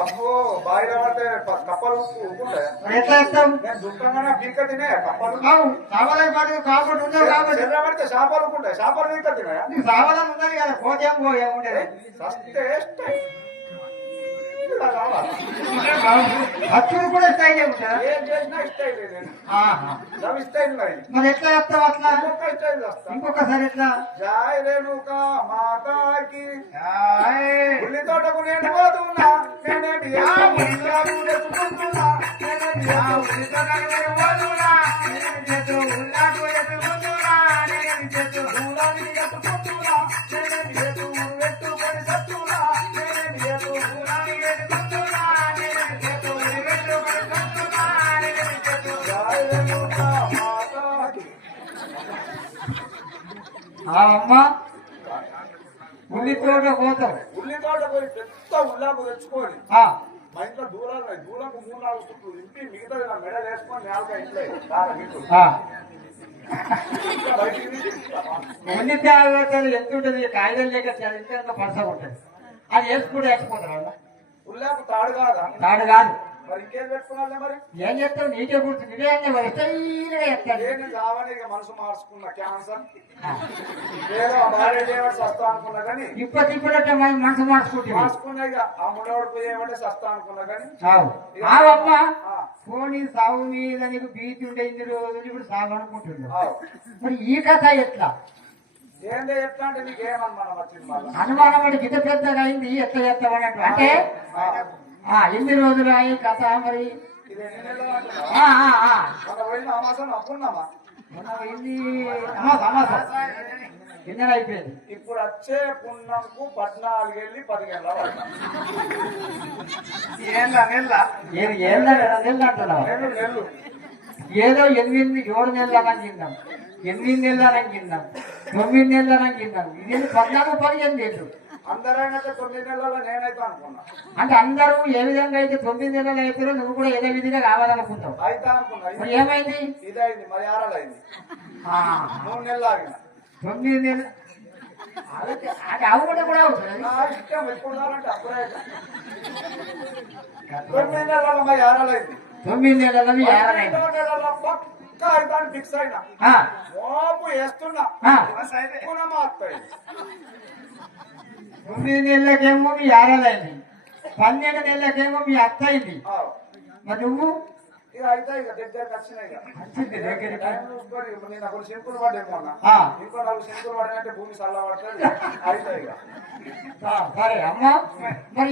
అబ్బో బాయిలో పడితే కప్పలు ఎట్లా ఇస్తాం నేను దుఃఖంగా పీక తినే కప్పలు సావలని కాబట్టి పడితే చేపలు ఉంటాయి చేపలు పీక తినాయా సావలని ఉన్నది కదా పోతేం పోయేముండేది సస్తే అచ్చుడు కూడా స్టైల్ ఉంటారా ఏం చేసినా ఇస్తాయి నేను ఇస్తాయి మరి ఎట్లా చెప్తావు అట్లా ఇస్తాయి వస్తా ఇంకొకసారి ఎట్లా జాయ్ రేణుక మాతాకి ఉల్లి తోటకు నేను పోతున్నా నేనేమి ఉల్లి తోటకు ఎత్తుకుంటున్నా ఉల్లి తోటకు నేను పోతున్నా ఉల్లాకు ఎత్తుకుంటున్నా నేనేమి చేతు ఊరానికి ఎత్తుకుంటున్నా నేనేమి చేతు ఎత్తుకొని సత్తున్నా నేనేమి చేతు ఊరానికి ఎత్తుకుంటున్నా నేనేమి చేతు ఎత్తుకొని సత్తున్నా నేనేమి చేతు జాయ్ రేణుక మాతాకి అమ్మ ఉల్లి తోట పోతావు ఉల్లి తోట పోయి పెద్ద ఉల్లాకు తెచ్చుకొని మా ఇంట్లో దూరాలు ఉన్నాయి దూరంకు 3-4 చుట్టూ ఇంటి మిగతా నా మెడ వేసుకొని నేలగా ఇంట్లో ఉల్లి తేగలు ఎంత ఉంటుంది కాగితం లేక ఎంత పరస ఉంటుంది అది వేసుకుంటే వేసుకుంటారు ఉల్లాకు తాడు కాదా తాడు కాదు మరి ఇంకేం పెట్టుకున్నా మరి ఏం చేస్తావు నీకే కూర్చుంది నేను కావాలి ఇక మనసు మార్చుకున్నా క్యాన్సర్ ఏదో భార్య చేయబడి సస్తా అనుకున్నా కానీ ఇప్పుడంటే మనసు మార్చుకున్నా ఇక ఆ ముడవాడు పోయేమంటే సస్తా అనుకున్నా కానీ కావమ్మా పోనీ సాగు మీద నీకు బీచ్ ఉండే ఇన్ని రోజులు ఇప్పుడు సాగు అనుకుంటున్నావు మరి ఈ కథ ఎట్లా ఏందే ఎట్లా అంటే నీకేమనుమానం వచ్చింది మళ్ళీ అనుమానం అంటే గిత పెద్దగా అయింది ఎట్లా చేస్తామన్నట్టు అంటే ఎన్ని రోజులు అయి కథ మరి కింద అయిపోయింది ఇప్పుడు వచ్చే పుణ్యంకు 14 వెళ్ళి 15 నెలలు ఏదో 7 నెలలని తిందాం 8 నెలలని తిందాం 9 నెలలని తిందాం ఇది 14-15 నెలలు అందరైనా 9 నెలల్లో నేనైతే అనుకున్నా అంటే అందరూ ఏ విధంగా అయితే 9 నెలలు అవుతారో నువ్వు కూడా ఏదో విధంగా కావాలనుకుంటావు అయితే అనుకున్నా ఏమైంది ఇదైంది మరి 6 అయింది 3 నెలలు ఆగిన 9 నెలలు అది అవుకుంటే కూడా అవుతుంది ఇష్టం ఎప్పుడు కావాలంటే అప్పుడే 9 నెలల మరి 6 అయింది 9 నెలలని 6 ఫిక్స్ అయినా మోపు వేస్తున్నా 9 నెలలకేమో మీ 6 అయింది 12 నెలలకేమో మీ అత్త అయింది మరి నువ్వు ఇక అయితే ఇక దగ్గరకు వచ్చినాయి నేను అప్పుడు శంకులు పడ్డాను మొన్న ఇంకో 4 శంకులు పడినంటే భూమి చల్ల పడుతుంది అయితే ఇక సరే అమ్మా మరి